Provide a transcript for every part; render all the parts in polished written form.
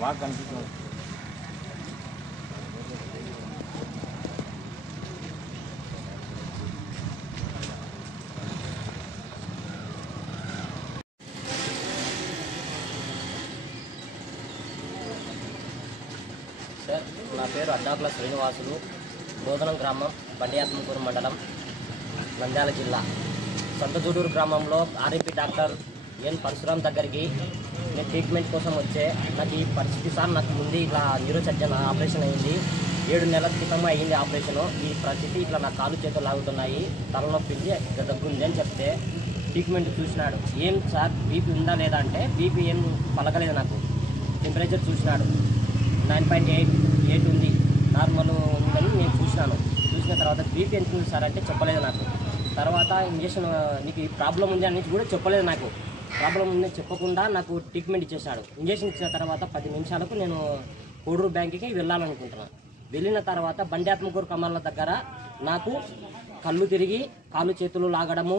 బాగా కనిపిస్తుంది. సార్, నా పేరు అడ్డాకుల శ్రీనివాసులు, బోధనం గ్రామం, బండియాత్మకూరు మండలం, నంద్యాల జిల్లా. సంతజూడూరు గ్రామంలో ఆర్ఎంపీ డాక్టర్ ఎన్ పరశురామ్ దగ్గరికి నేను ట్రీట్మెంట్ కోసం వచ్చే నాకు ఈ పరిస్థితి సార్. నాకు ముందు ఇట్లా న్యూరోసర్జన్ ఆపరేషన్ అయింది, 7 నెలల క్రితం అయింది ఆపరేషను. ఈ పరిస్థితి ఇట్లా నా కాలు చేతులు లాగుతున్నాయి, తలనొప్పింది, దగ్గుంది అని చెప్తే ట్రీట్మెంట్ చూసినాడు. ఏం సార్ బీపీ ఉందా లేదా అంటే బీపీ ఏం పలకలేదు నాకు. టెంపరేచర్ చూసినాడు, 9.8 ఉంది, నార్మల్ ఉందని నేను చూసినాను. చూసిన తర్వాత బీపీ ఎంత ఉంది సార్ అంటే చెప్పలేదు నాకు. తర్వాత ఇంజక్షన్ నీకు ఈ ప్రాబ్లం ఉంది అని కూడా చెప్పలేదు నాకు. ప్రాబ్లం ఉందని చెప్పకుండా నాకు ట్రీట్మెంట్ ఇచ్చేసాడు. ఇంజక్షన్ ఇచ్చిన తర్వాత 10 నిమిషాలకు నేను కోడూరు బ్యాంక్కి వెళ్ళాలనుకుంటున్నాను. వెళ్ళిన తర్వాత బండియాత్మకూరు కమాల దగ్గర నాకు కళ్ళు తిరిగి కాలు చేతులు లాగడము,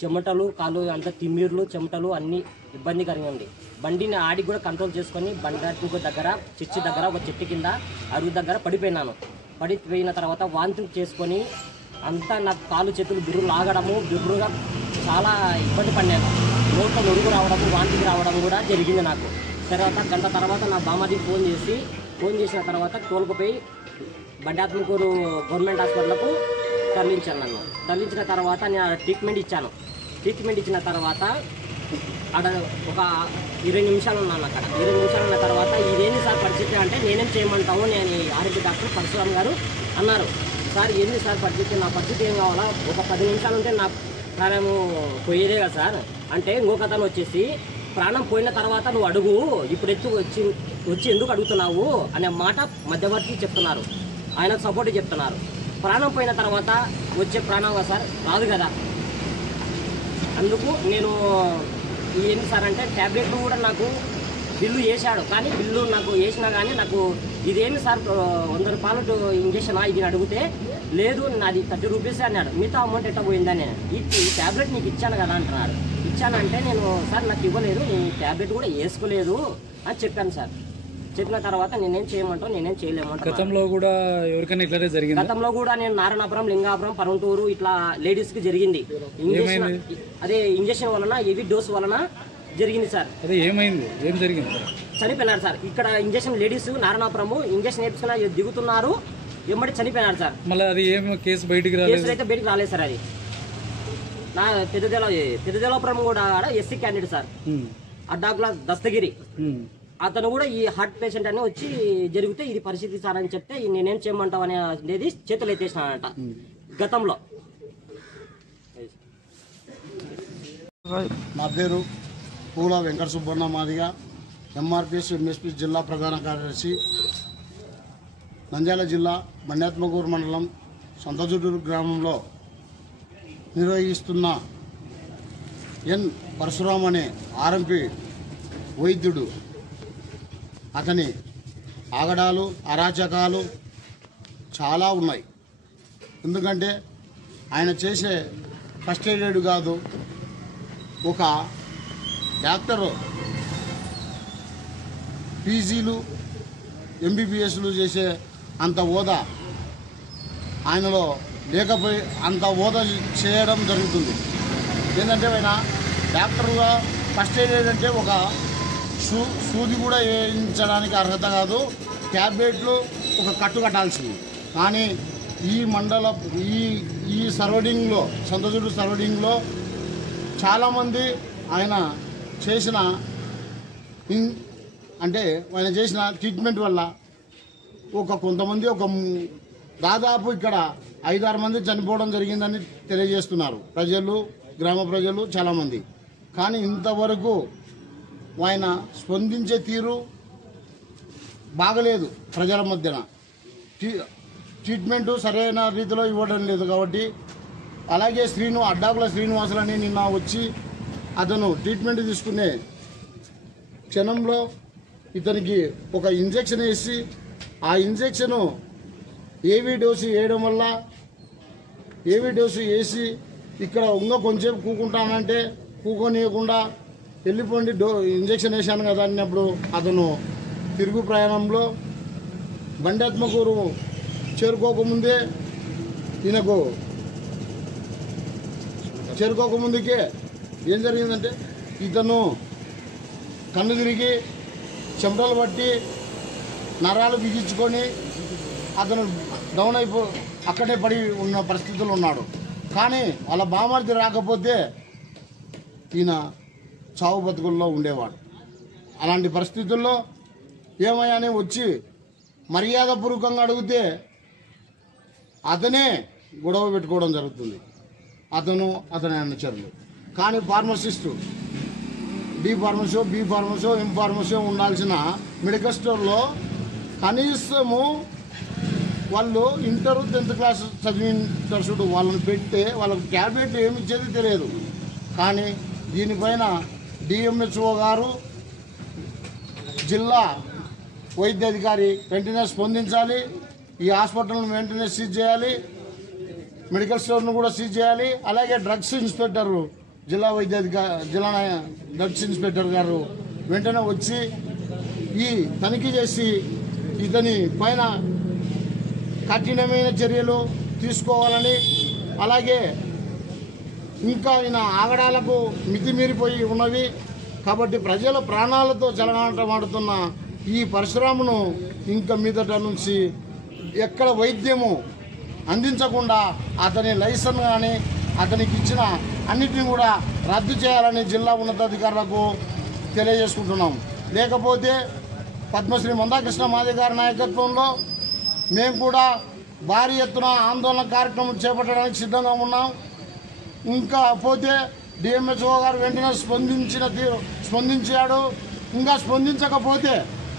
చెమటలు, కాలు అంతా తిమ్మిర్లు, చెమటలు అన్నీ ఇబ్బంది కలిగింది. బండిని ఆడి కూడా కంట్రోల్ చేసుకొని బండియాత్మకూరు దగ్గర చర్చి దగ్గర ఒక చెట్టు కింద అరుగు దగ్గర పడిపోయినాను. పడిపోయిన తర్వాత వాంతులు చేసుకొని అంతా నాకు కాలు చేతులు బిర్రు లాగడము, బిర్రుగా చాలా ఇబ్బంది పడినాను. నోట్లో నొరుగు రావడము, వాంతికి రావడం కూడా జరిగింది నాకు. తర్వాత గంట తర్వాత నా బామ్మకి ఫోన్ చేసిన తర్వాత తోలుకుపోయి బండియాత్మకూరు గవర్నమెంట్ హాస్పిటల్కు తరలించాను. నన్ను తరలించిన తర్వాత నేను ట్రీట్మెంట్ ఇచ్చాను. ట్రీట్మెంట్ ఇచ్చిన తర్వాత అక్కడ ఒక 20 నిమిషాలు ఉన్నాను. అక్కడ 20 నిమిషాలు ఉన్న తర్వాత ఇదేంటి సార్ పరిస్థితి అంటే నేనేం చేయమంటావు నేను ఆర్ఎంపీ డాక్టర్ పరశురామ్ గారు అన్నారు. సార్ ఏంది సార్ పరిస్థితి, నా పరిస్థితి ఏం కావాలా, ఒక 10 నిమిషాలు ఉంటే నా ప్రాణము పోయేదే కదా సార్ అంటే ఇంకొక అతను వచ్చేసి ప్రాణం పోయిన తర్వాత నువ్వు అడుగు, ఇప్పుడు వచ్చి ఎందుకు అడుగుతున్నావు అనే మాట మధ్యవర్తి చెప్తున్నారు, ఆయనకు సపోర్ట్ చెప్తున్నారు. ప్రాణం పోయిన తర్వాత వచ్చే ప్రాణం కదా సార్, రాదు కదా. అందుకు నేను ఏంటి సార్ అంటే ట్యాబ్లెట్లు కూడా నాకు బిల్లు వేసాడు, కానీ బిల్లు నాకు వేసినా కానీ నాకు ఇదేమి సార్ 100 రూపాయలు ఇంజక్షన్ ఇది అడిగితే లేదు నాది 30 రూపీస్ అన్నాడు. మిగతా అమౌంట్ ఎట్లా పోయిందని నేను ఈ ట్యాబ్లెట్ నీకు ఇచ్చాను కదా అంటున్నాడు. ఇచ్చానంటే నేను సార్ నాకు ఇవ్వలేదు, ఈ ట్యాబ్లెట్ కూడా వేసుకోలేదు అని చెప్పాను సార్. చెప్పిన తర్వాత నేనేం చేయమంటావు, నేనేం చేయలేమంటా. గతంలో కూడా ఎవరికైనా ఇట్లానే జరిగింది? గతంలో కూడా నేను నారాయణపురం, లింగాపురం, పరంటూరు ఇట్లా లేడీస్కి జరిగింది. ఇంజక్షన్ వలన హెవీ డోస్ వలన జరిగింది సార్. అదే ఏమైంది, ఏం జరిగింది? చనిపోయినారు సార్. ఇక్కడ ఇంజక్షన్ లేడీస్ నారాయణపురము ఇంజక్షన్ వేసుకున్న దిగుతున్నారు, ఎమ్మడి చనిపోయినారు సార్. మళ్ళీ అది ఏం కేసు బయటికి రాలేదు? కేసులు అయితే బయటికి రాలేదు సార్. అది నా పెద్దదేలాపురం కూడా SC candidate sir, Addakula Dastagiri. అతను కూడా ఈ హార్ట్ పేషెంట్ అని వచ్చి జరిగితే ఇది పరిస్థితి సార్ అని చెప్తే నేనేం చేయమంటావు అనేది చేతులు ఎత్తేసినానంట గతంలో. నా పేరు పూల వెంకట సుబ్బన్న మాదిగా, ఎంఆర్పిఎస్ ఎంఎస్పీ జిల్లా ప్రధాన కార్యదర్శి, నంద్యాల జిల్లా బండియాత్మకూరు మండలం సంతజూడూరు గ్రామంలో నిర్వహిస్తున్న ఎన్ పరశురామ్ అనే ఆర్ఎంపీ వైద్యుడు అతని ఆగడాలు, అరాచకాలు చాలా ఉన్నాయి. ఎందుకంటే ఆయన చేసే ఫస్ట్ ఎయిడెడ్ కాదు, ఒక డాక్టరు పీజీలు, ఎంబీబీఎస్లు చేసే అంత హోదా ఆయనలో లేకపోయి అంత హోదా చేయడం జరుగుతుంది. ఏంటంటే ఆయన డాక్టర్గా ఫస్ట్ ఎయిడ్ అంటే ఒక సూది కూడా వేయించడానికి అర్హత కాదు, ట్యాబ్లెట్లు ఒక కట్టు కట్టాల్సింది. కానీ ఈ ఈ సరౌండింగ్లో, సంతజూడు సరౌండింగ్లో చాలామంది ఆయన చేసిన ట్రీట్మెంట్ వల్ల కొంతమంది దాదాపు ఇక్కడ 5-6 మంది చనిపోవడం జరిగిందని తెలియజేస్తున్నారు ప్రజలు, గ్రామ ప్రజలు చాలామంది. కానీ ఇంతవరకు ఆయన స్పందించే తీరు బాగలేదు. ప్రజల మధ్యన ట్రీట్మెంటు సరైన రీతిలో ఇవ్వడం లేదు కాబట్టి. అలాగే అడ్డాకుల శ్రీనివాసులని నిన్న వచ్చి అతను ట్రీట్మెంట్ తీసుకునే క్షణంలో ఇతనికి ఒక ఇంజెక్షన్ వేసి, ఆ ఇంజెక్షను ఏవీ డోసు వేయడం వల్ల ఏవీ డోసు వేసి ఇక్కడ కొంచెం కూకుంటానంటే కూకోనియకుండా వెళ్ళిపోండి ఇంజక్షన్ వేశాను కదా అన్నప్పుడు అతను తిరుగు ప్రయాణంలో బండి ఆత్మకూరు చేరుకోకముందే చేరుకోకముందుకే ఏం జరిగిందంటే ఇతను కన్ను తిరిగి చెమటలు పట్టి నరాలు బిగించుకొని అతను డౌన్ అక్కడే పడి ఉన్న పరిస్థితుల్లో ఉన్నాడు. కానీ వాళ్ళ బామర్ది రాకపోతే ఈయన చావు బతుకుల్లో ఉండేవాడు. అలాంటి పరిస్థితుల్లో ఏమయ్యాని వచ్చి మర్యాదపూర్వకంగా అడిగితే అతనే గొడవ పెట్టుకోవడం జరుగుతుంది, అతని అనుచరులు. కానీ pharmacist D pharmacy, B pharmacy, M pharmacy ఉండాల్సిన మెడికల్ స్టోర్లో కనీసము వాళ్ళు ఇంటర్ 10th క్లాస్ చదివింటారు చూడు, వాళ్ళని పెడితే వాళ్ళకి ట్యాబ్లెట్ ఏమి ఇచ్చేది తెలియదు. కానీ దీనిపైన డిఎంహెచ్ఓ గారు, జిల్లా వైద్యాధికారి వెంటనే స్పందించాలి. ఈ హాస్పిటల్ను వెంటనే సీజ్ చేయాలి, మెడికల్ స్టోర్ను కూడా సీజ్ చేయాలి. అలాగే డ్రగ్స్ ఇన్స్పెక్టర్, జిల్లా డ్రగ్స్ ఇన్స్పెక్టర్ గారు వెంటనే వచ్చి ఈ తనిఖీ చేసి ఇతని పైన కఠినమైన చర్యలు తీసుకోవాలని, అలాగే ఇంకా ఈయన ఆగడాలకు మితిమీరిపోయి ఉన్నవి కాబట్టి ప్రజల ప్రాణాలతో చెలగాటమాడుతున్న ఈ పరశురామును ఇంకా మీదట నుంచి ఎక్కడ వైద్యము అందించకుండా అతని లైసెన్స్ కానీ అతనికి ఇచ్చిన అన్నిటిని కూడా రద్దు చేయాలని జిల్లా ఉన్నతాధికారులకు తెలియజేసుకుంటున్నాం. లేకపోతే పద్మశ్రీ మందాకృష్ణ మాది గారి నాయకత్వంలో మేము కూడా భారీ ఎత్తున ఆందోళన కార్యక్రమం చేపట్టడానికి సిద్ధంగా ఉన్నాం. ఇంకా పోతే డిఎంహెచ్ఓ గారు వెంటనే స్పందించాడు. ఇంకా స్పందించకపోతే,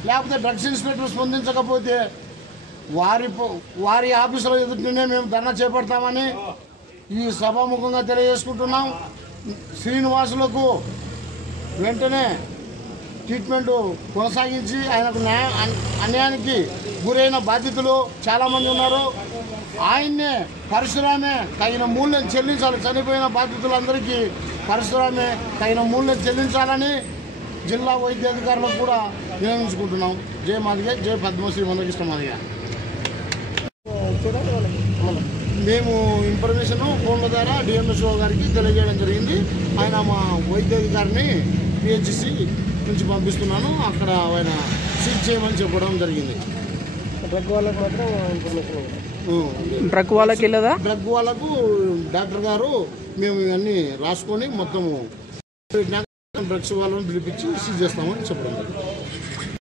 లేకపోతే డ్రగ్స్ ఇన్స్పెక్టర్ స్పందించకపోతే వారి ఆఫీసుల ఎదుటినే మేము ధర్నా చేపడతామని ఈ సభాముఖంగా తెలియజేసుకుంటున్నాం. శ్రీనివాసులకు వెంటనే ట్రీట్మెంట్ కొనసాగించి ఆయనకు అన్యాయానికి గురైన బాధితులు చాలామంది ఉన్నారు. ఆయన్నే పరశురామే తగిన మూల్యం చెల్లించాలి. చనిపోయిన బాధితులందరికీ పరశురామే తగిన మూల్యం చెల్లించాలని జిల్లా వైద్యాధికారులకు కూడా వినియోగించుకుంటున్నాం. జై మాదిగ, జై పద్మశ్రీ మందకృష్ణ మాదిగ. మేము ఇన్ఫర్మేషన్ ఫోన్ల ద్వారా డిఎంహెచ్ఓ గారికి తెలియజేయడం జరిగింది. ఆయన మా వైద్యాధికారిని పిహెచ్సి నుంచి పంపిస్తున్నాను, అక్కడ ఆయన సీజ్ చేయమని చెప్పడం జరిగింది. డ్రగ్ వాళ్ళకు మాత్రం ఇన్ఫర్మేషన్, డ్రగ్ వాళ్ళకి వెళ్ళదా? డ్రగ్ వాళ్ళకు డాక్టర్ గారు మేము ఇవన్నీ రాసుకొని మొత్తము డ్రగ్స్ వాళ్ళని పిలిపించి సీజ్ చేస్తామని చెప్పడం జరిగింది.